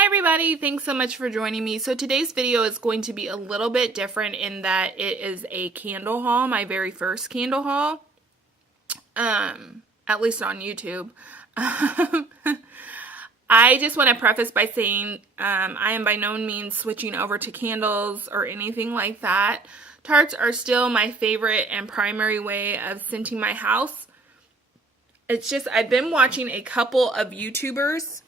Hi everybody, thanks so much for joining me. So today's video is going to be a little bit different in that it is a candle haul, my very first candle haul, at least on YouTube. I just want to preface by saying I am by no means switching over to candles or anything like that. Tarts are still my favorite and primary way of scenting my house. It's just I've been watching a couple of YouTubers,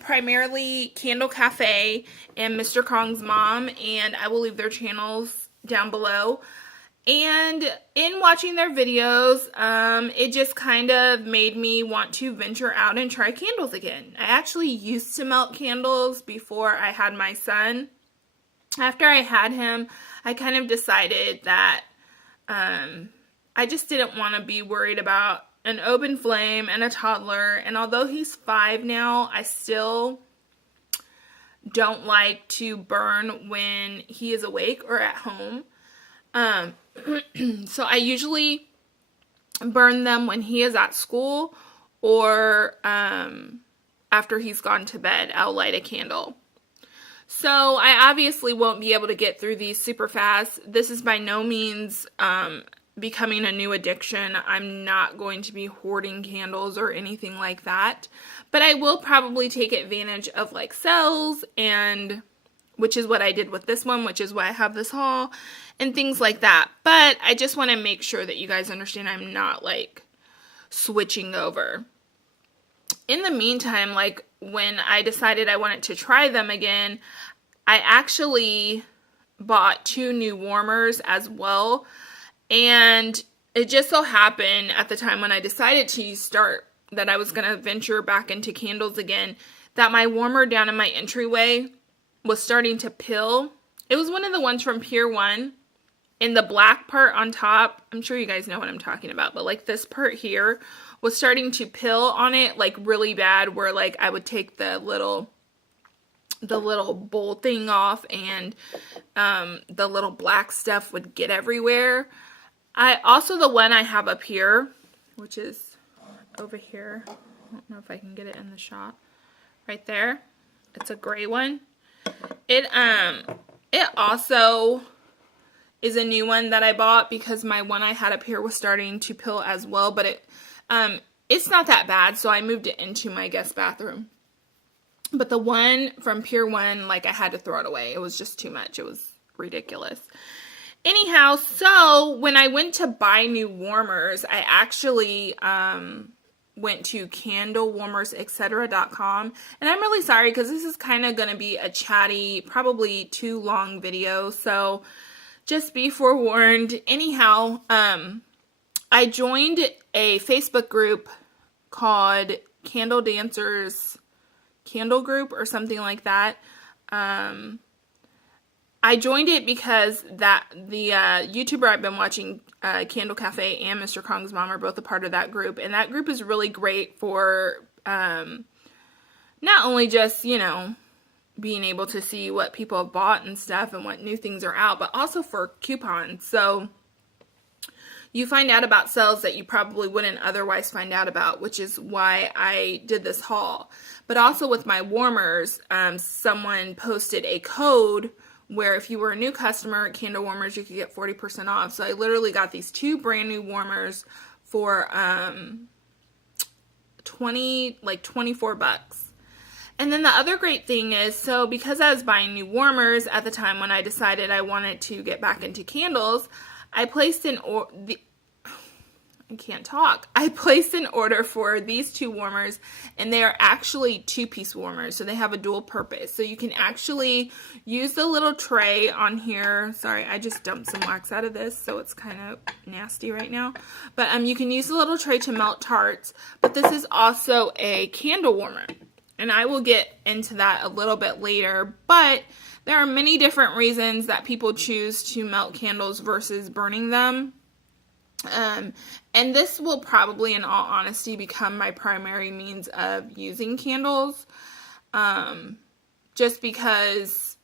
primarily CandleCafe and MrKongsMom, and I will leave their channels down below. And in watching their videos, it just kind of made me want to venture out and try candles again. I actually used to melt candles before I had my son. After I had him, I kind of decided that I just didn't want to be worried about an open flame and a toddler, and although he's 5 now, I still don't like to burn when he is awake or at home. So I usually burn them when he is at school or after he's gone to bed. I'll light a candle. So I obviously won't be able to get through these super fast. This is by no means becoming a new addiction. I'm not going to be hoarding candles or anything like that, but I will probably take advantage of like sales, and which is what I did with this one, which is why I have this haul and things like that. But I just want to make sure that you guys understand I'm not like switching over. In the meantime, like when I decided I wanted to try them again, I actually bought 2 new warmers as well. And it just so happened at the time when I decided to start that I was going to venture back into candles again, that my warmer down in my entryway was starting to pill. It was one of the ones from Pier 1. In the black part on top, I'm sure you guys know what I'm talking about, but like this part here was starting to pill on it like really bad, where like I would take the little bowl thing off and the little black stuff would get everywhere. The one I have up here, which is over here, I don't know if I can get it in the shot, right there, it's a gray one. It also is a new one that I bought because my one I had up here was starting to pill as well, but it's not that bad, so I moved it into my guest bathroom. But the one from Pier 1, like I had to throw it away. It was just too much. It was ridiculous. Anyhow, so when I went to buy new warmers, I actually went to Candlewarmers, and I'm really sorry because this is kind of going to be a chatty, probably too long video, so just be forewarned. Anyhow, I joined a Facebook group called Candledancers Candle Group or something like that. I joined it because the YouTuber I've been watching, CandleCafe and MrKongsMom, are both a part of that group. And that group is really great for not only just, being able to see what people have bought and stuff and what new things are out, but also for coupons. So you find out about sales that you probably wouldn't otherwise find out about, which is why I did this haul. But also with my warmers, someone posted a code where if you were a new customer at Candlewarmers, you could get 40% off. So I literally got these 2 brand new warmers for $24. And then the other great thing is, so because I was buying new warmers at the time when I decided I wanted to get back into candles, I placed an order for these 2 warmers, and they are actually 2-piece warmers, so they have a dual purpose. So you can actually use the little tray on here. Sorry, I just dumped some wax out of this, so it's kind of nasty right now. But you can use the little tray to melt tarts, but this is also a candle warmer, and I will get into that a little bit later. But there are many different reasons that people choose to melt candles versus burning them. And this will probably, in all honesty, become my primary means of using candles. Just because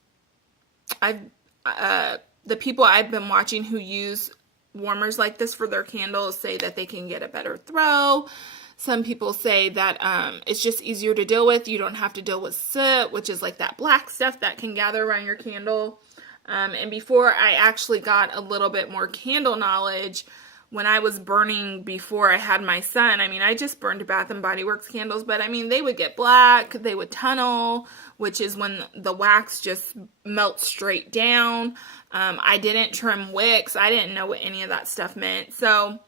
the people I've been watching who use warmers like this for their candles say that they can get a better throw, Some people say that it's just easier to deal with. You don't have to deal with soot, which is like that black stuff that can gather around your candle. And before I actually got a little bit more candle knowledge, when I was burning before I had my son, I mean, I just burned Bath and Body Works candles, but I mean, they would get black, they would tunnel, which is when the wax just melts straight down. I didn't trim wicks. I didn't know what any of that stuff meant. So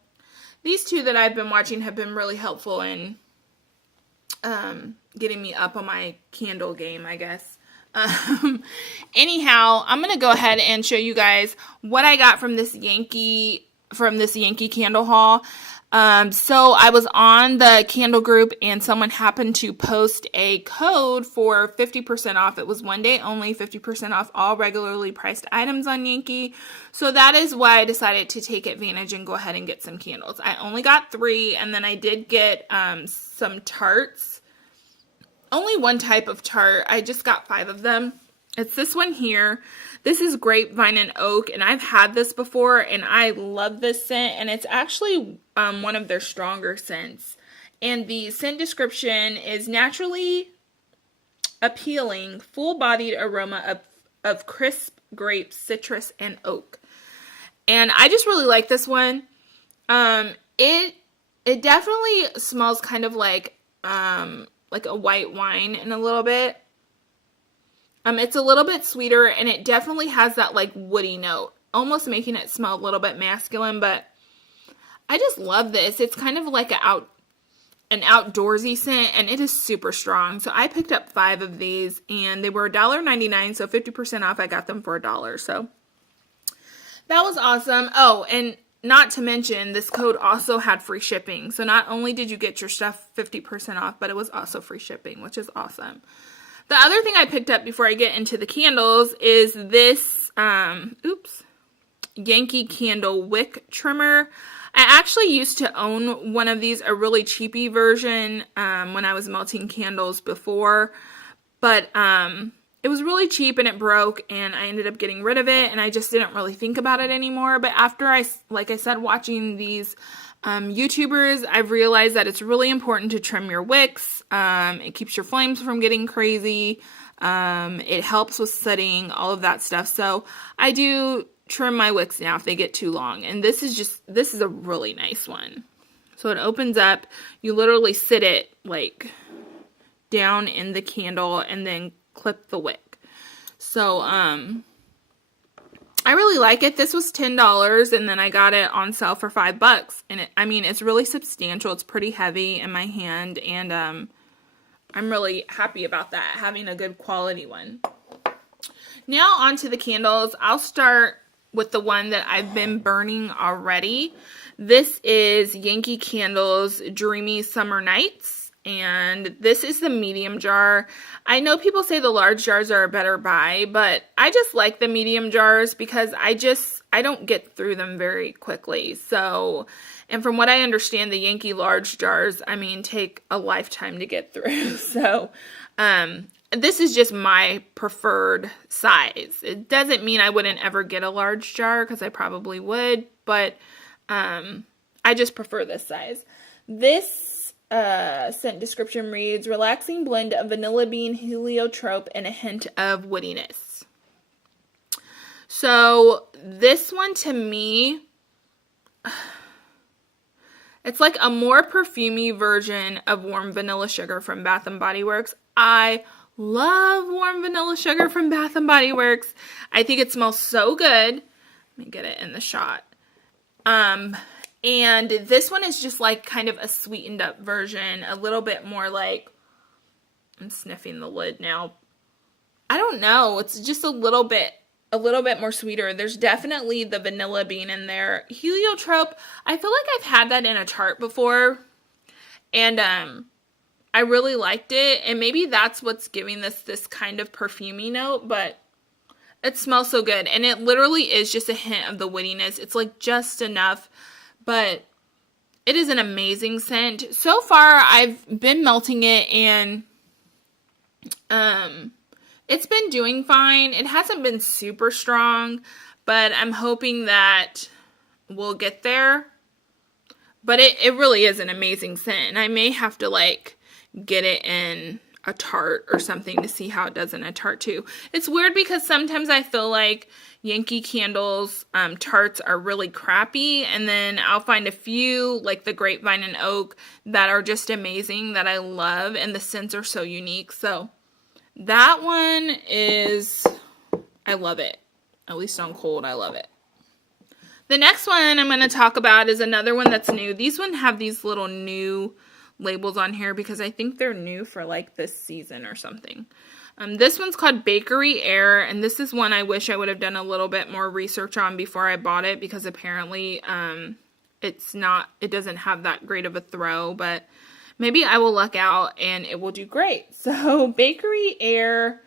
these two that I've been watching have been really helpful in getting me up on my candle game, I guess. Anyhow, I'm going to go ahead and show you guys what I got from this Yankee candle haul. So I was on the candle group and someone happened to post a code for 50% off. It was one day only, 50% off all regularly priced items on Yankee. So that is why I decided to take advantage and go ahead and get some candles. I only got 3, and then I did get some tarts. Only one type of tart. I just got 5 of them. It's this one here. This is grapevine and oak, and I've had this before, and I love this scent, and it's actually one of their stronger scents. And the scent description is naturally appealing, full-bodied aroma of crisp grapes, citrus, and oak. And I just really like this one. It definitely smells kind of like a white wine in a little bit. It's a little bit sweeter, and it definitely has that like woody note, almost making it smell a little bit masculine, but I just love this. It's kind of like an outdoorsy scent, and it is super strong. So I picked up 5 of these, and they were $1.99, so 50% off. I got them for $1, so that was awesome. Oh, and not to mention, this code also had free shipping. So not only did you get your stuff 50% off, but it was also free shipping, which is awesome. The other thing I picked up before I get into the candles is this, Yankee Candle wick trimmer. I actually used to own one of these, a really cheapy version, when I was melting candles before, but it was really cheap and it broke, and I ended up getting rid of it, and I just didn't really think about it anymore. But after like I said, watching these YouTubers, I've realized that it's really important to trim your wicks. It keeps your flames from getting crazy. It helps with setting, all of that stuff. So I do trim my wicks now if they get too long. And this is a really nice one. So it opens up. You literally sit it like down in the candle and then clip the wick. So, I really like it. This was $10, and then I got it on sale for $5. And it's really substantial. It's pretty heavy in my hand, and I'm really happy about that, having a good quality one. Now on to the candles. I'll start with the one that I've been burning already. This is Yankee Candle's Dreamy Summer Nights. And this is the medium jar. I know people say the large jars are a better buy, but I just like the medium jars because I don't get through them very quickly. So, and from what I understand, the Yankee large jars, take a lifetime to get through. So, this is just my preferred size. It doesn't mean I wouldn't ever get a large jar, because I probably would, but I just prefer this size. This scent description reads, relaxing blend of vanilla bean, heliotrope, and a hint of woodiness. So this one, to me, it's like a more perfumey version of warm vanilla sugar from Bath and Body Works. I love warm vanilla sugar from Bath and Body Works. I think it smells so good. Let me get it in the shot. And this one is just like kind of a sweetened up version, a little bit more like, I'm sniffing the lid now. I don't know. It's just a little bit more sweeter. There's definitely the vanilla bean in there. Heliotrope, I feel like I've had that in a tart before, and I really liked it, and maybe that's what's giving this kind of perfumey note, but it smells so good, and it literally is just a hint of the woodiness. It's like just enough. But it is an amazing scent. So far, I've been melting it, and it's been doing fine. It hasn't been super strong, but I'm hoping that we'll get there. But it really is an amazing scent. And I may have to like get it in a tart or something to see how it does in a tart too. It's weird because sometimes I feel like Yankee Candle's tarts are really crappy, and then I'll find a few like the grapevine and oak that are just amazing that I love, and the scents are so unique. So that one is, I love it. At least on cold, I love it. The next one I'm going to talk about is another one that's new. These ones have these little new labels on here because I think they're new for like this season or something. This one's called Bakery Air, and this is one I wish I would have done a little bit more research on before I bought it, because apparently it doesn't have that great of a throw, but maybe I will luck out and it will do great. So Bakery Air,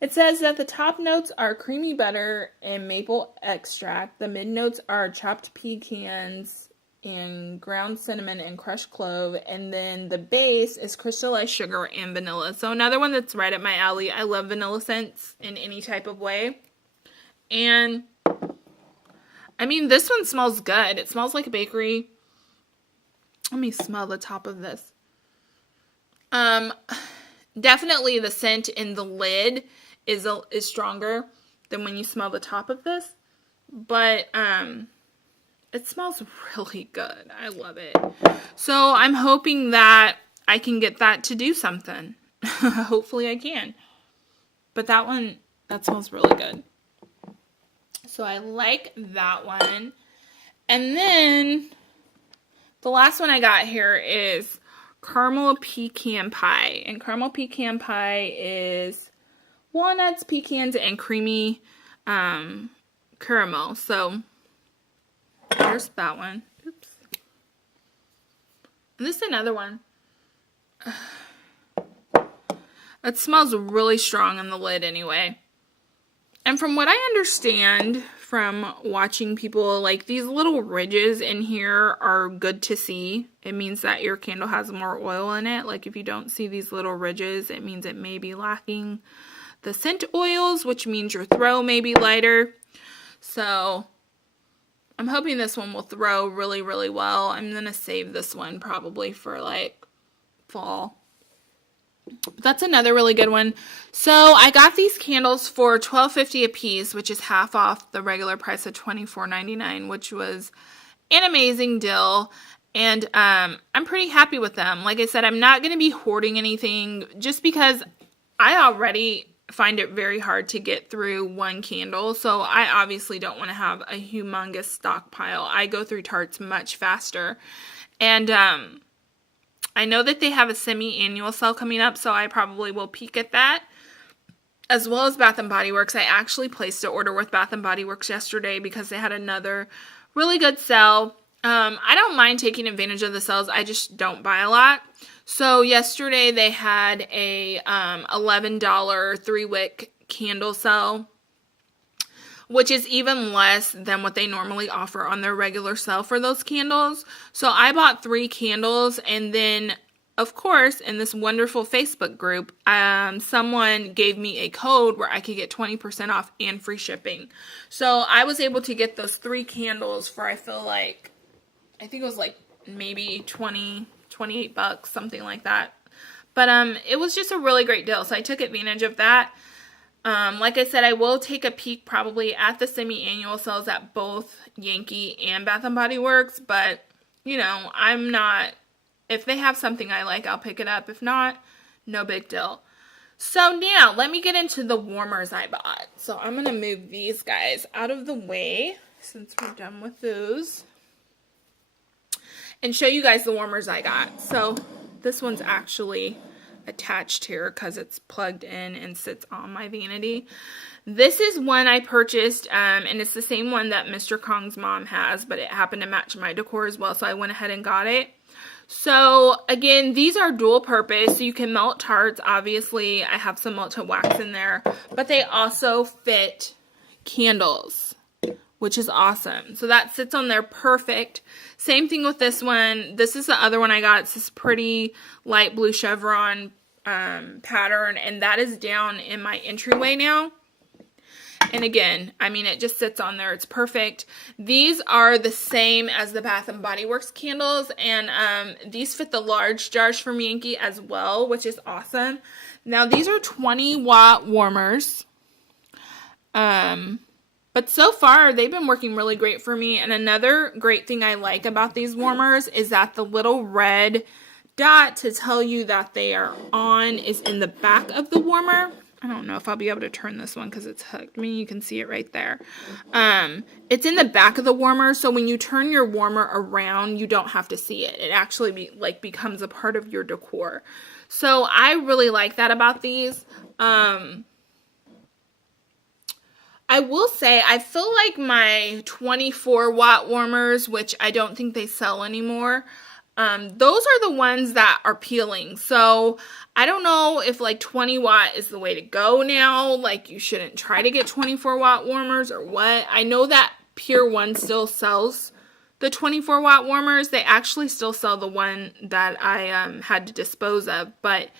it says that the top notes are creamy butter and maple extract. The mid notes are chopped pecans and ground cinnamon and crushed clove, and then the base is crystallized sugar and vanilla. So another one that's right up my alley. I love vanilla scents in any type of way. And I mean, this one smells good. It smells like a bakery. Let me smell the top of this. Definitely the scent in the lid is stronger than when you smell the top of this, but it smells really good. I love it. So I'm hoping that I can get that to do something. Hopefully I can. But that smells really good. So I like that one. And then the last one I got here is caramel pecan pie. And caramel pecan pie is walnuts, pecans, and creamy caramel. So there's that one. Oops. And this is another one. It smells really strong in the lid anyway. And from what I understand from watching people, like these little ridges in here are good to see. It means that your candle has more oil in it. Like if you don't see these little ridges, it means it may be lacking the scent oils, which means your throw may be lighter. So I'm hoping this one will throw really, really well. I'm going to save this one probably for like fall. But that's another really good one. So I got these candles for $12.50 a piece, which is half off the regular price of $24.99, which was an amazing deal. And I'm pretty happy with them. Like I said, I'm not going to be hoarding anything just because I already find it very hard to get through one candle. So I obviously don't want to have a humongous stockpile. I go through tarts much faster. And I know that they have a semi-annual sale coming up, so I probably will peek at that. As well as Bath & Body Works. I actually placed an order with Bath & Body Works yesterday because they had another really good sale. I don't mind taking advantage of the sales. I just don't buy a lot. So yesterday they had a $11 3-wick candle sale, which is even less than what they normally offer on their regular sale for those candles. So I bought 3 candles, and then, of course, in this wonderful Facebook group, someone gave me a code where I could get 20% off and free shipping. So I was able to get those 3 candles for, I think it was like maybe $28, something like that. But it was just a really great deal, so I took advantage of that. Like I said, I will take a peek probably at the semi-annual sales at both Yankee and Bath & Body Works, but, you know, I'm not, if they have something I like, I'll pick it up. If not, no big deal. So now, let me get into the warmers I bought. So I'm going to move these guys out of the way, since we're done with those, and show you guys the warmers I got. So this one's actually attached here because it's plugged in and sits on my vanity. This is one I purchased, and it's the same one that MrKongsMom has, but it happened to match my decor as well, so I went ahead and got it. So again, these are dual purpose, so you can melt tarts. Obviously, I have some melted wax in there, but they also fit candles, which is awesome. So that sits on there perfect. Same thing with this one. This is the other one I got. It's this pretty light blue chevron pattern, and that is down in my entryway now. And again, I mean, it just sits on there. It's perfect. These are the same as the Bath & Body Works candles, and these fit the large jars from Yankee as well, which is awesome. Now, these are 20-watt warmers. But so far, they've been working really great for me. And another great thing I like about these warmers is that the little red dot to tell you that they are on is in the back of the warmer. I don't know if I'll be able to turn this one because it's hooked. I mean, you can see it right there. It's in the back of the warmer, so when you turn your warmer around, you don't have to see it. It actually becomes a part of your decor. So I really like that about these. I will say, I feel like my 24-watt warmers, which I don't think they sell anymore, those are the ones that are peeling. So I don't know if like 20 watt is the way to go now. Like you shouldn't try to get 24-watt warmers or what. I know that Pier 1 still sells the 24-watt warmers. They actually still sell the one that I had to dispose of. But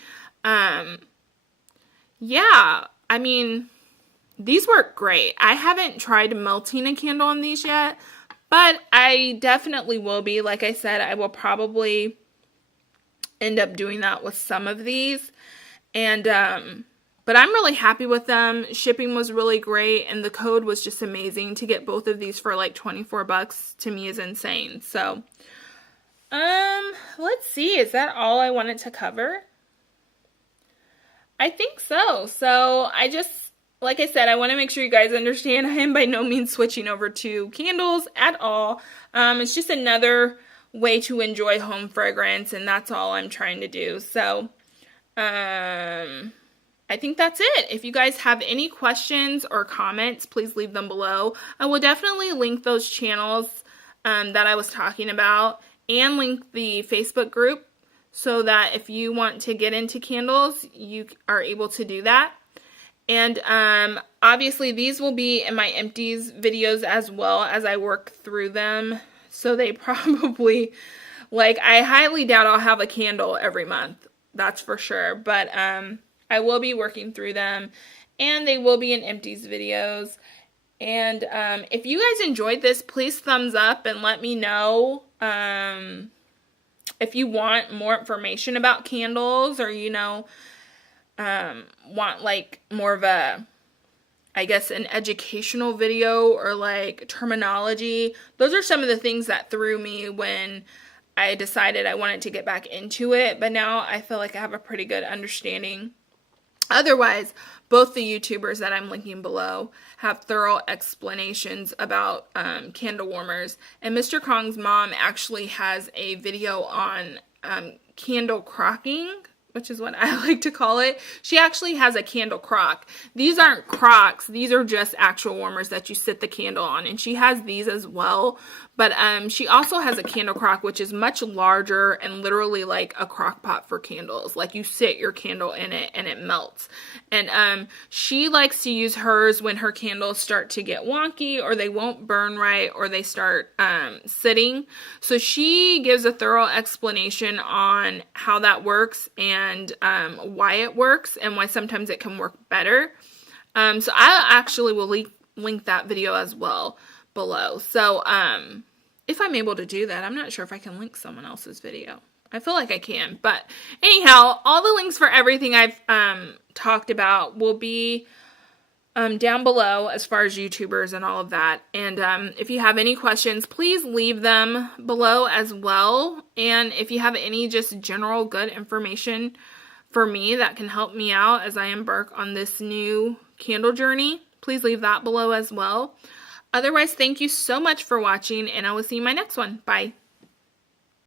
yeah, I mean, these work great. I haven't tried melting a candle on these yet, but I definitely will be. Like I said, I will probably end up doing that with some of these. And, but I'm really happy with them. Shipping was really great, and the code was just amazing. To get both of these for like 24 bucks to me is insane. So, let's see. Is that all I wanted to cover? I think so. So, like I said, I want to make sure you guys understand I am by no means switching over to candles at all. It's just another way to enjoy home fragrance, and that's all I'm trying to do. So, I think that's it. If you guys have any questions or comments, please leave them below. I will definitely link those channels that I was talking about, and link the Facebook group so that if you want to get into candles, you are able to do that. And obviously these will be in my empties videos as well as I work through them. So they probably, like, I highly doubt I'll have a candle every month. That's for sure. But I will be working through them, and they will be in empties videos. And if you guys enjoyed this, please thumbs up and let me know if you want more information about candles, or, you know, want like more of a, I guess, an educational video, or like terminology. Those are some of the things that threw me when I decided I wanted to get back into it, but now I feel like I have a pretty good understanding. Otherwise, both the YouTubers that I'm linking below have thorough explanations about candle warmers, and MrKongsMom actually has a video on candle crocking, which is what I like to call it. She actually has a candle crock. These aren't crocks. These are just actual warmers that you sit the candle on. And she has these as well. But she also has a candle crock, which is much larger and literally like a crock pot for candles. Like you sit your candle in it and it melts. And she likes to use hers when her candles start to get wonky, or they won't burn right, or they start sitting. So she gives a thorough explanation on how that works, and why it works, and why sometimes it can work better. So I actually will link that video as well below. So if I'm able to do that, I'm not sure if I can link someone else's video. I feel like I can. But anyhow, all the links for everything I've talked about will be down below as far as YouTubers and all of that. And if you have any questions, please leave them below as well. And if you have any just general good information for me that can help me out as I embark on this new candle journey, please leave that below as well. Otherwise, thank you so much for watching, and I will see you in my next one. Bye.